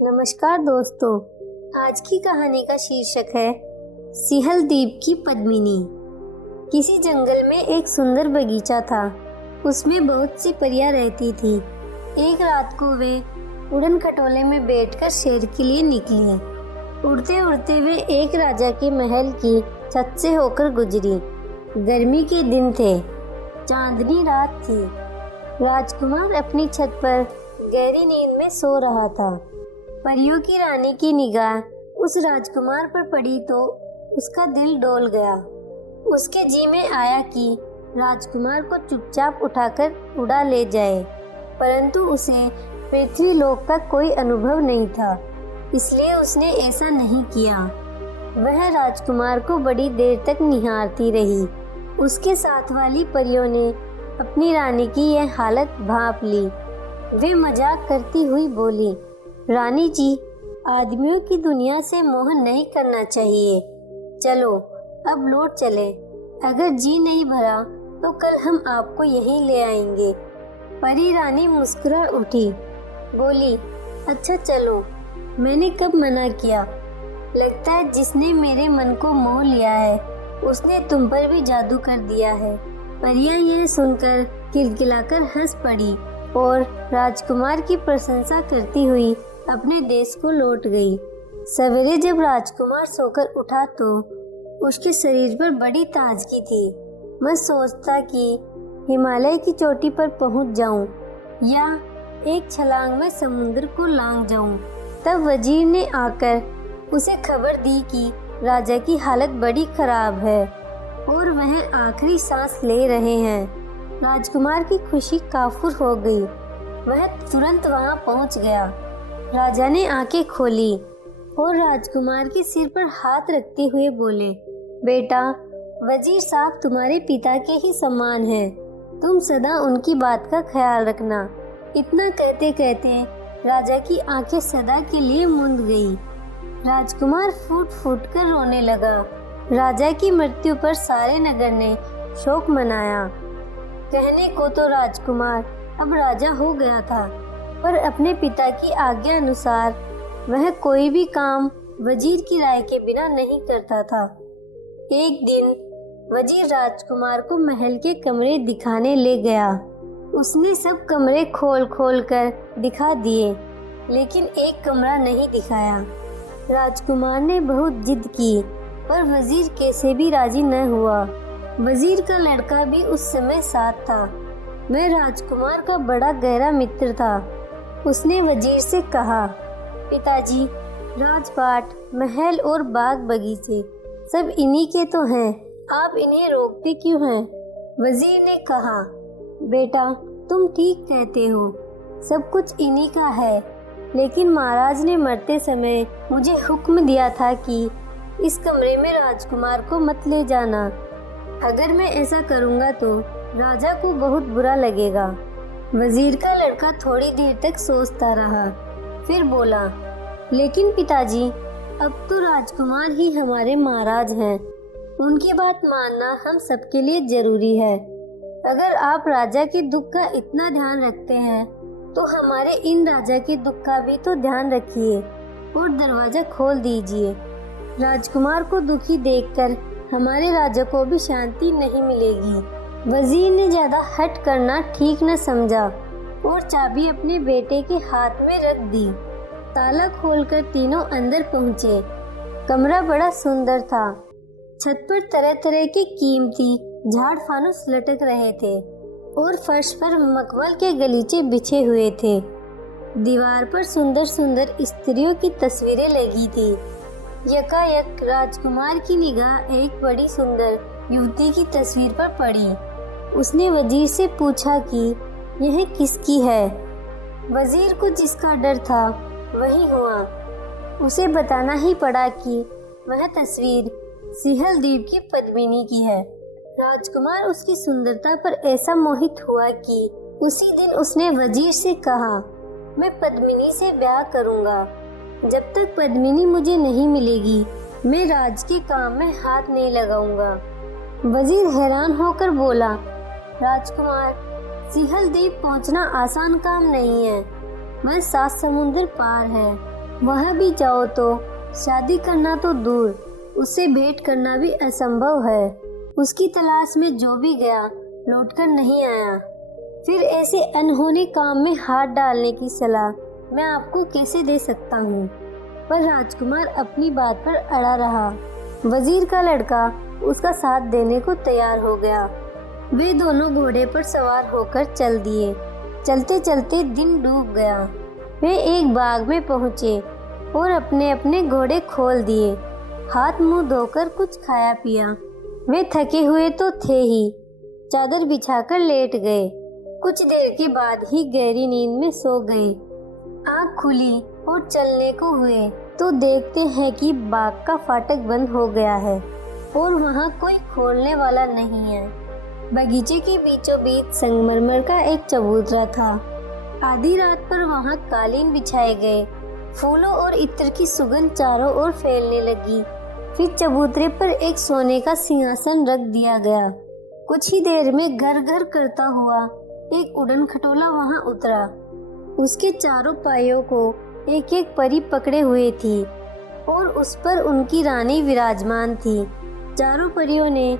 नमस्कार दोस्तों, आज की कहानी का शीर्षक है सिहल द्वीप की पद्मिनी। किसी जंगल में एक सुंदर बगीचा था। उसमें बहुत सी परियां रहती थी। एक रात को वे उड़न खटोले में बैठकर सैर के लिए निकली। उड़ते उड़ते वे एक राजा के महल की छत से होकर गुजरी। गर्मी के दिन थे, चांदनी रात थी। राजकुमार अपनी छत पर गहरी नींद में सो रहा था। परियों की रानी की निगाह उस राजकुमार पर पड़ी तो उसका दिल डोल गया। उसके जी में आया कि राजकुमार को चुपचाप उठाकर उड़ा ले जाए, परंतु उसे पृथ्वी लोक का कोई अनुभव नहीं था, इसलिए उसने ऐसा नहीं किया। वह राजकुमार को बड़ी देर तक निहारती रही। उसके साथ वाली परियों ने अपनी रानी की यह हालत भांप ली। वे मजाक करती हुई बोली, रानी जी, आदमियों की दुनिया से मोह नहीं करना चाहिए। चलो अब लौट चले। अगर जी नहीं भरा तो कल हम आपको यहीं ले आएंगे। परी रानी मुस्कुरा उठी, बोली, अच्छा चलो, मैंने कब मना किया। लगता है जिसने मेरे मन को मोह लिया है उसने तुम पर भी जादू कर दिया है। परियां यह सुनकर किलकिलाकर हंस पड़ी और राजकुमार की प्रशंसा करती हुई अपने देश को लौट गई। सवेरे जब राजकुमार सोकर उठा तो उसके शरीर पर बड़ी ताजगी थी। वह सोचता कि हिमालय की चोटी पर पहुंच जाऊं या एक छलांग में समुद्र को लांघ जाऊं। तब वजीर ने आकर उसे खबर दी कि राजा की हालत बड़ी खराब है और वह आखिरी सांस ले रहे हैं। राजकुमार की खुशी काफुर हो गई। वह तुरंत वहां पहुंच गया। राजा ने आंखें खोली और राजकुमार के सिर पर हाथ रखते हुए बोले, बेटा, वजीर साहब तुम्हारे पिता के ही समान हैं। तुम सदा उनकी बात का ख्याल रखना। इतना कहते कहते राजा की आंखें सदा के लिए मूंद गई। राजकुमार फूट फूट कर रोने लगा। राजा की मृत्यु पर सारे नगर ने शोक मनाया। कहने को तो राजकुमार अब राजा हो गया था, पर अपने पिता की आज्ञा अनुसार वह कोई भी काम वजीर की राय के बिना नहीं करता था। एक दिन वजीर राजकुमार को महल के कमरे दिखाने ले गया। उसने सब कमरे खोल खोल कर दिखा दिए, लेकिन एक कमरा नहीं दिखाया। राजकुमार ने बहुत जिद की, पर वजीर कैसे भी राजी न हुआ। वजीर का लड़का भी उस समय साथ था। वह राजकुमार का बड़ा गहरा मित्र था। उसने वजीर से कहा, पिताजी, राजपाट, महल और बाग बगीचे सब इन्हीं के तो हैं, आप इन्हें रोकते क्यों हैं? वजीर ने कहा, बेटा, तुम ठीक कहते हो, सब कुछ इन्हीं का है, लेकिन महाराज ने मरते समय मुझे हुक्म दिया था कि इस कमरे में राजकुमार को मत ले जाना। अगर मैं ऐसा करूँगा तो राजा को बहुत बुरा लगेगा। वजीर का लड़का थोड़ी देर तक सोचता रहा, फिर बोला, लेकिन पिताजी, अब तो राजकुमार ही हमारे महाराज हैं। उनकी बात मानना हम सबके लिए जरूरी है। अगर आप राजा के दुख का इतना ध्यान रखते हैं तो हमारे इन राजा के दुख का भी तो ध्यान रखिए और दरवाजा खोल दीजिए। राजकुमार को दुखी देखकर हमारे राजा को भी शांति नहीं मिलेगी। वजीर ने ज्यादा हट करना ठीक न समझा और चाबी अपने बेटे के हाथ में रख दी। ताला खोलकर तीनों अंदर पहुंचे। कमरा बड़ा सुंदर था। छत पर तरह तरह के कीमती झाड़ फानुस लटक रहे थे और फर्श पर मखमल के गलीचे बिछे हुए थे। दीवार पर सुंदर सुंदर स्त्रियों की तस्वीरें लगी थी। यकायक राजकुमार की निगाह एक बड़ी सुंदर युवती की तस्वीर पर पड़ी। उसने वजीर से पूछा कि यह किसकी है। वजीर को जिसका डर था वही हुआ। उसे बताना ही पड़ा कि वह तस्वीर सिहल द्वीप की पद्मिनी की है। राजकुमार उसकी सुंदरता पर ऐसा मोहित हुआ कि उसी दिन उसने वजीर से कहा, मैं पद्मिनी से ब्याह करूंगा। जब तक पद्मिनी मुझे नहीं मिलेगी मैं राज के काम में हाथ नहीं लगाऊंगा। वजीर हैरान होकर बोला, राजकुमार, सिहल द्वीप पहुंचना आसान काम नहीं है। वह 7 समुंदर पार है वहाँ भी जाओ तो शादी करना तो दूर, उससे भेंट करना भी असंभव है। उसकी तलाश में जो भी गया लौटकर नहीं आया। फिर ऐसे अनहोने काम में हाथ डालने की सलाह मैं आपको कैसे दे सकता हूँ। पर राजकुमार अपनी बात पर अड़ा रहा। वजीर का लड़का उसका साथ देने को तैयार हो गया। वे दोनों घोड़े पर सवार होकर चल दिए। चलते चलते दिन डूब गया। वे एक बाग में पहुँचे और अपने अपने घोड़े खोल दिए। हाथ मुंह धोकर कुछ खाया पिया। वे थके हुए तो थे ही, चादर बिछाकर लेट गए। कुछ देर के बाद ही गहरी नींद में सो गए। आँख खुली और चलने को हुए तो देखते हैं कि बाग का फाटक बंद हो गया है और वहाँ कोई खोलने वाला नहीं है। बगीचे के बीचों बीच संगमरमर का एक चबूतरा था। आधी रात पर वहाँ कालीन बिछाए गए। फूलों और इत्र की सुगंध चारों ओर फैलने लगी। फिर चबूतरे पर एक सोने का सिंहासन रख दिया गया। कुछ ही देर में घर घर करता हुआ एक उड़न खटोला वहाँ उतरा। उसके चारों पायों को एक एक परी पकड़े हुए थी और उस पर उनकी रानी विराजमान थी। चारों परियों ने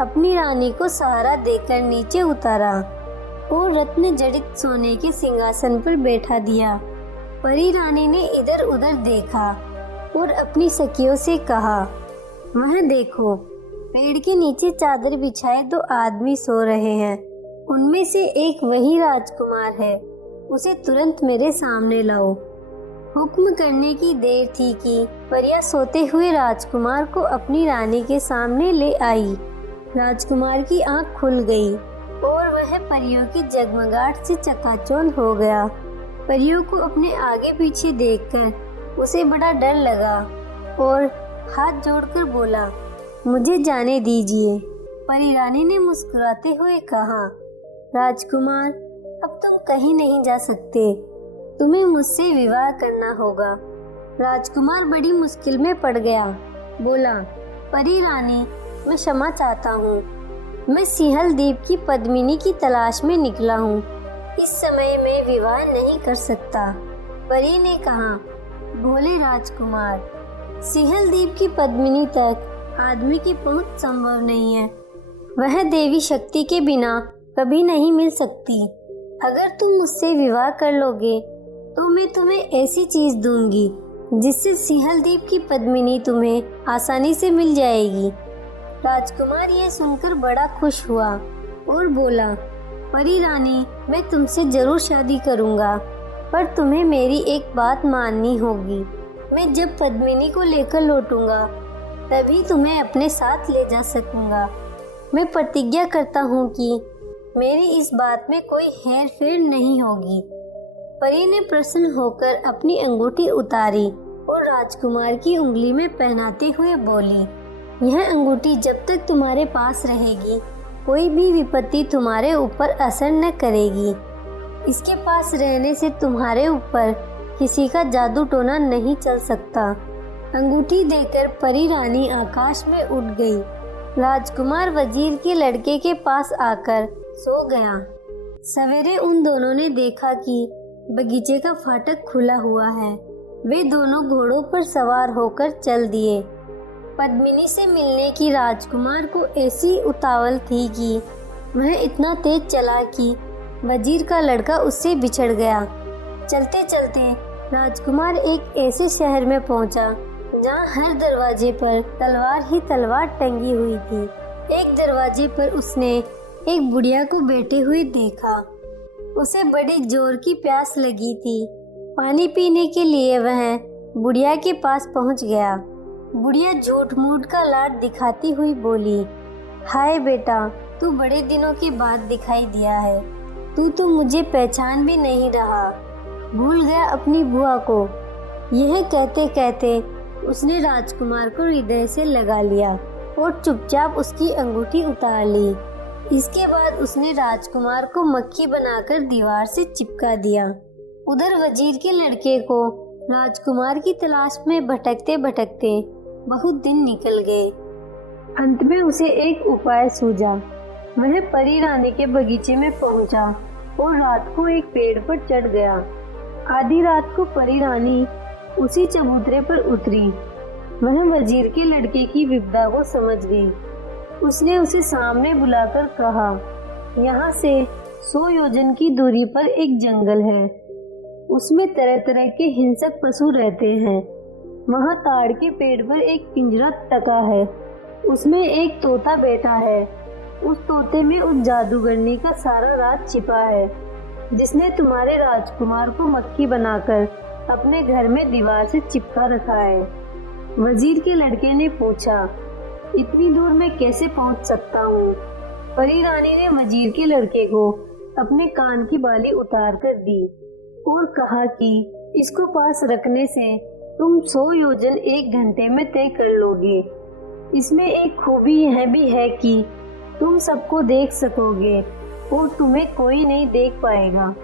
अपनी रानी को सहारा देकर नीचे उतारा और रत्न जड़ित सोने के सिंहासन पर बैठा दिया। परी रानी ने इधर उधर देखा और अपनी सखियों से कहा, वह देखो, पेड़ के नीचे चादर बिछाए दो आदमी सो रहे हैं। उनमें से एक वही राजकुमार है। उसे तुरंत मेरे सामने लाओ। हुक्म करने की देर थी कि परियां सोते हुए राजकुमार को अपनी रानी के सामने ले आई। राजकुमार की आंख खुल गई और वह परियों की जगमगाहट से चकाचौंध हो गया। परियों को अपने आगे पीछे देखकर उसे बड़ा डर लगा और हाथ जोड़कर बोला, मुझे जाने दीजिए। परी रानी ने मुस्कुराते हुए कहा, राजकुमार, अब तुम कहीं नहीं जा सकते। तुम्हें मुझसे विवाह करना होगा। राजकुमार बड़ी मुश्किल में पड़ गया। बोला, परी रानी, मैं क्षमा चाहता हूँ। मैं सिंहल द्वीप की पद्मिनी की तलाश में निकला हूँ। इस समय मैं विवाह नहीं कर सकता। परी ने कहा, भोले राजकुमार, सिंहल द्वीप की पद्मिनी तक आदमी की पहुँच संभव नहीं है। वह देवी शक्ति के बिना कभी नहीं मिल सकती। अगर तुम मुझसे विवाह कर लोगे तो मैं तुम्हें ऐसी चीज दूंगी जिससे सिंहल द्वीप की पद्मिनी तुम्हें आसानी से मिल जाएगी। राजकुमार यह सुनकर बड़ा खुश हुआ और बोला, परी रानी, मैं तुमसे जरूर शादी करूंगा, पर तुम्हें मेरी एक बात माननी होगी। मैं जब पद्मिनी को लेकर लौटूंगा तभी तुम्हें अपने साथ ले जा सकूंगा। मैं प्रतिज्ञा करता हूँ कि मेरी इस बात में कोई हेर फेर नहीं होगी। परी ने प्रसन्न होकर अपनी अंगूठी उतारी और राजकुमार की उंगली में पहनाते हुए बोली, यह अंगूठी जब तक तुम्हारे पास रहेगी कोई भी विपत्ति तुम्हारे ऊपर असर न करेगी। इसके पास रहने से तुम्हारे ऊपर किसी का जादू टोना नहीं चल सकता। अंगूठी देकर परी रानी आकाश में उड़ गई। राजकुमार वजीर के लड़के के पास आकर सो गया। सवेरे उन दोनों ने देखा कि बगीचे का फाटक खुला हुआ है। वे दोनों घोड़ों पर सवार होकर चल दिए। पद्मिनी से मिलने की राजकुमार को ऐसी उतावल थी कि वह इतना तेज चला कि वजीर का लड़का उससे बिछड़ गया। चलते चलते राजकुमार एक ऐसे शहर में पहुंचा जहां हर दरवाजे पर तलवार ही तलवार टंगी हुई थी। एक दरवाजे पर उसने एक बुढ़िया को बैठे हुए देखा। उसे बड़ी जोर की प्यास लगी थी। पानी पीने के लिए वह बुढ़िया के पास पहुंच गया। बुढ़िया झूठ मूठ का लाड दिखाती हुई बोली, हाय बेटा, तू बड़े दिनों के बाद दिखाई दिया है। तू तो मुझे पहचान भी नहीं रहा, भूल गया अपनी बुआ को। यह कहते कहते उसने राजकुमार को हृदय से लगा लिया और चुपचाप उसकी अंगूठी उतार ली। इसके बाद उसने राजकुमार को मक्खी बनाकर दीवार से चिपका दिया। उधर वजीर के लड़के को राजकुमार की तलाश में भटकते भटकते बहुत दिन निकल गए। अंत में उसे एक उपाय सूझा। वह परी रानी के बगीचे में पहुंचा और रात को एक पेड़ पर चढ़ गया। आधी रात को परी रानी उसी चबूतरे पर उतरी। वह वजीर के लड़के की विपदा को समझ गई। उसने उसे सामने बुलाकर कहा, यहाँ से 100 योजन की दूरी पर एक जंगल है। उसमें तरह तरह के हिंसक पशु रहते हैं। वहाँ ताड़ के पेड़ पर एक पिंजरा टका है, उसमें एक तोता बैठा है। उस तोते में उस जादूगरनी का सारा राज छिपा है, जिसने तुम्हारे राजकुमार को मक्खी बनाकर अपने घर में दीवार से चिपका रखा है। वजीर के लड़के ने पूछा, इतनी दूर मैं कैसे पहुंच सकता हूँ? परी रानी ने वजीर के लड़के को अपने कान की बाली उतार कर दी और कहा कि इसको पास रखने से तुम 100 योजन 1 घंटे में तय कर लोगे। इसमें एक खूबी यह भी है कि तुम सबको देख सकोगे और तुम्हें कोई नहीं देख पाएगा।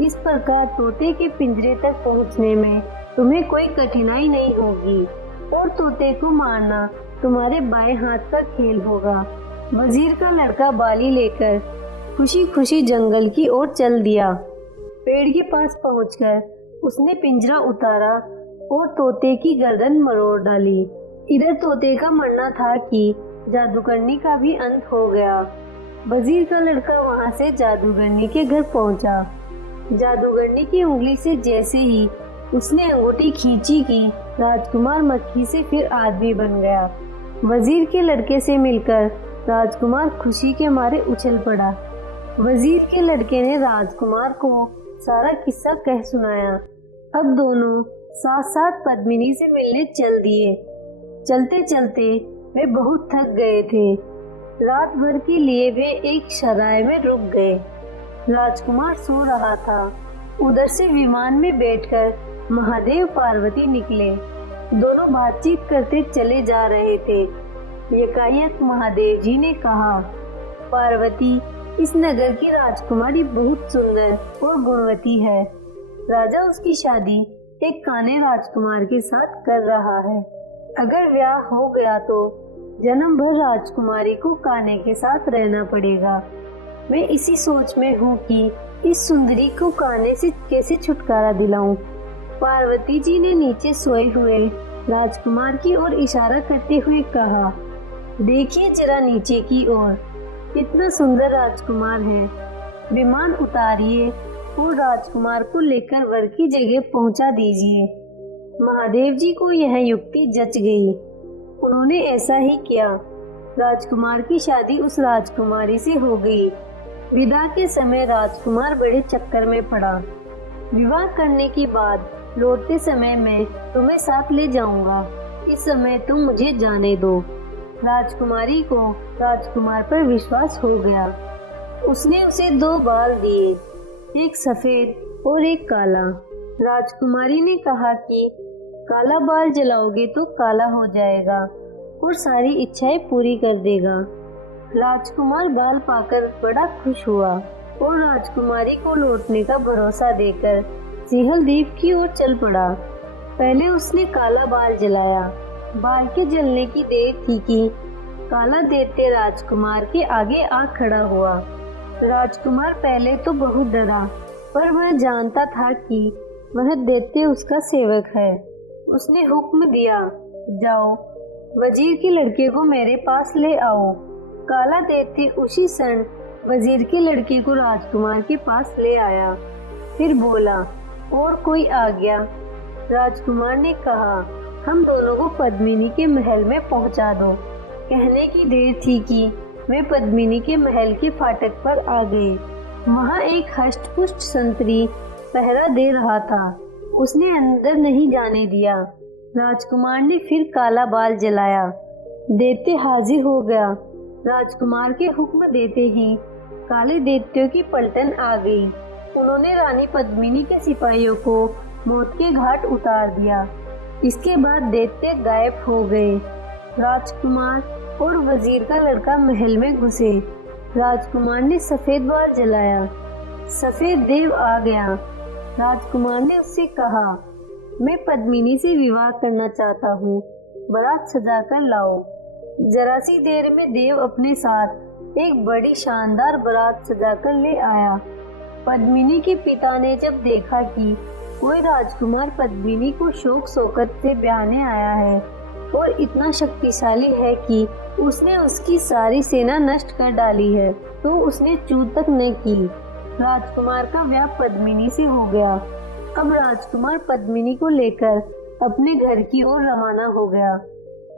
इस प्रकार तोते के पिंजरे तक पहुंचने में तुम्हें कोई कठिनाई नहीं होगी और तोते को मारना तुम्हारे बाएं हाथ का खेल होगा। वजीर का लड़का बाली लेकर खुशी खुशी जंगल की ओर चल दिया। पेड़ के पास पहुंचकर उसने पिंजरा उतारा और तोते की गर्दन मरोड़ डाली। इधर तोते का मरना था कि जादूगरनी का भी अंत हो गया। वजीर का लड़का वहां से जादूगरनी के घर पहुंचा। जादूगरनी की उंगली से जैसे ही उसने अंगूठी खींची कि राजकुमार मक्खी से फिर आदमी बन गया। वजीर के लड़के से मिलकर राजकुमार खुशी के मारे उछल पड़ा। वजीर के लड़के ने राजकुमार को सारा किस्सा कह सुनाया। अब दोनों साथ साथ पद्मिनी से मिलने चल दिए। चलते चलते वे बहुत थक गए थे। रात भर के लिए वे एक सराय में रुक गए। राजकुमार सो रहा था। उधर से विमान में बैठकर महादेव पार्वती निकले। दोनों बातचीत करते चले जा रहे थे। एकाएक महादेव जी ने कहा, पार्वती, इस नगर की राजकुमारी बहुत सुंदर और गुणवती है। राजा उसकी शादी एक काने राजकुमार के साथ कर रहा है। अगर ब्याह हो गया तो जन्म भर राजकुमारी को काने के साथ रहना पड़ेगा। मैं इसी सोच में हूँ कि इस सुंदरी को काने से कैसे छुटकारा दिलाऊं। पार्वती जी ने नीचे सोए हुए राजकुमार की ओर इशारा करते हुए कहा, देखिए जरा नीचे की ओर, कितना सुंदर राजकुमार है। विमान उतारिए और राजकुमार को लेकर वर की जगह पहुंचा दीजिए। महादेव जी को यह युक्ति जच गई। उन्होंने ऐसा ही किया। राजकुमार की शादी उस राजकुमारी से हो गई। विदा के समय राजकुमार बड़े चक्कर में पड़ा। विवाह करने के बाद लौटते समय मैं तुम्हें साथ ले जाऊंगा। इस समय तुम मुझे जाने दो। राजकुमारी को राजकुमार पर विश्वास हो गया। उसने उसे 2 बाल दिए, एक सफेद और एक काला। राजकुमारी ने कहा कि काला बाल जलाओगे तो काला हो जाएगा और सारी इच्छाएं पूरी कर देगा। राजकुमार बाल पाकर बड़ा खुश हुआ और राजकुमारी को लौटने का भरोसा देकर सिंहल द्वीप की ओर चल पड़ा। पहले उसने काला बाल जलाया। बाल के जलने की देर थी कि काला दैत्य राजकुमार के आगे आ खड़ा हुआ। राजकुमार पहले तो बहुत डरा, पर वह जानता था कि वह दैत्य उसका सेवक है। उसने हुक्म दिया, जाओ, वजीर के लड़के को मेरे पास ले आओ। काला दैत्य उसी क्षण वजीर के लड़के को राजकुमार के पास ले आया। फिर बोला, और कोई आ गया? राजकुमार ने कहा, हम दोनों को पद्मिनी के महल में पहुंचा दो। कहने की देर थी कि वे पद्मिनी के महल के फाटक पर आ गए। वहां एक हष्ट-पुष्ट संतरी पहरा दे रहा था। उसने अंदर नहीं जाने दिया। राजकुमार ने फिर काला बाल जलाया। दैत्य हाजिर हो गया। राजकुमार के हुक्म देते ही काले दैत्यों की पलटन आ गई। उन्होंने रानी पद्मिनी के सिपाहियों को मौत के घाट उतार दिया। इसके बाद दैत्य गायब हो गए। राजकुमार और वजीर का लड़का महल में घुसे। राजकुमार ने सफेद बाल जलाया। सफेद देव आ गया। राजकुमार ने उससे कहा, मैं पद्मिनी से विवाह करना चाहता हूँ, बारात सजा कर लाओ। जरा सी देर में देव अपने साथ एक बड़ी शानदार बारात सजाकर ले आया। पद्मिनी के पिता ने जब देखा कि कोई राजकुमार पद्मिनी को शौक शौकत से ब्याहने आया है और इतना शक्तिशाली है कि उसने उसकी सारी सेना नष्ट कर डाली है, तो उसने चूक तक न की। राजकुमार का ब्याह पद्मिनी से हो गया। अब राजकुमार पद्मिनी को लेकर अपने घर की ओर रवाना हो गया।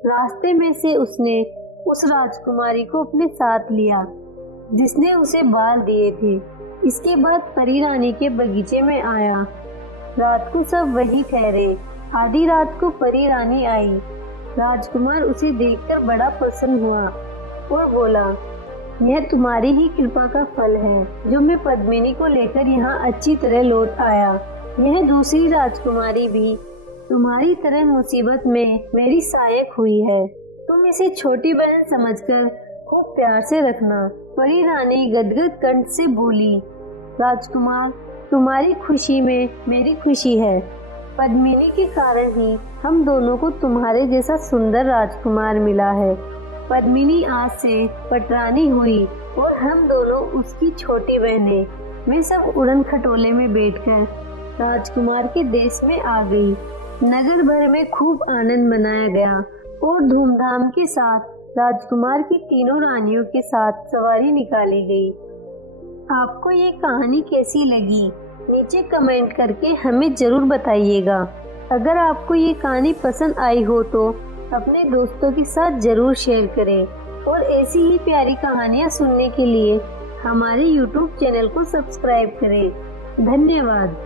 रास्ते में से उसने उस राजकुमारी को अपने साथ लिया जिसने उसे बाल दिए थे। इसके बाद परी रानी के बगीचे में आया। रात को सब वहीं ठहरे। आधी रात को परी रानी आई। राजकुमार उसे देखकर बड़ा प्रसन्न हुआ और बोला, यह तुम्हारी ही कृपा का फल है जो मैं पद्मिनी को लेकर यहाँ अच्छी तरह लौट आया। यह दूसरी राजकुमारी भी तुम्हारी तरह मुसीबत में मेरी सहायक हुई है। तुम इसे छोटी बहन समझकर खूब प्यार से रखना। परी रानी गदगद कंठ से बोली, राजकुमार, तुम्हारी खुशी में मेरी खुशी है। पद्मिनी के कारण ही हम दोनों को तुम्हारे जैसा सुंदर राजकुमार मिला है। पद्मिनी आज से पटरानी हुई और हम दोनों उसकी छोटी बहनें। वे सब उड़न खटोले में बैठकर राजकुमार के देश में आ गई। नगर भर में खूब आनंद मनाया गया और धूमधाम के साथ राजकुमार की तीनों रानियों के साथ सवारी निकाली गई। आपको ये कहानी कैसी लगी? नीचे कमेंट करके हमें जरूर बताइएगा। अगर आपको ये कहानी पसंद आई हो तो अपने दोस्तों के साथ जरूर शेयर करें और ऐसी ही प्यारी कहानियाँ सुनने के लिए हमारे YouTube चैनल को सब्सक्राइब करें। धन्यवाद।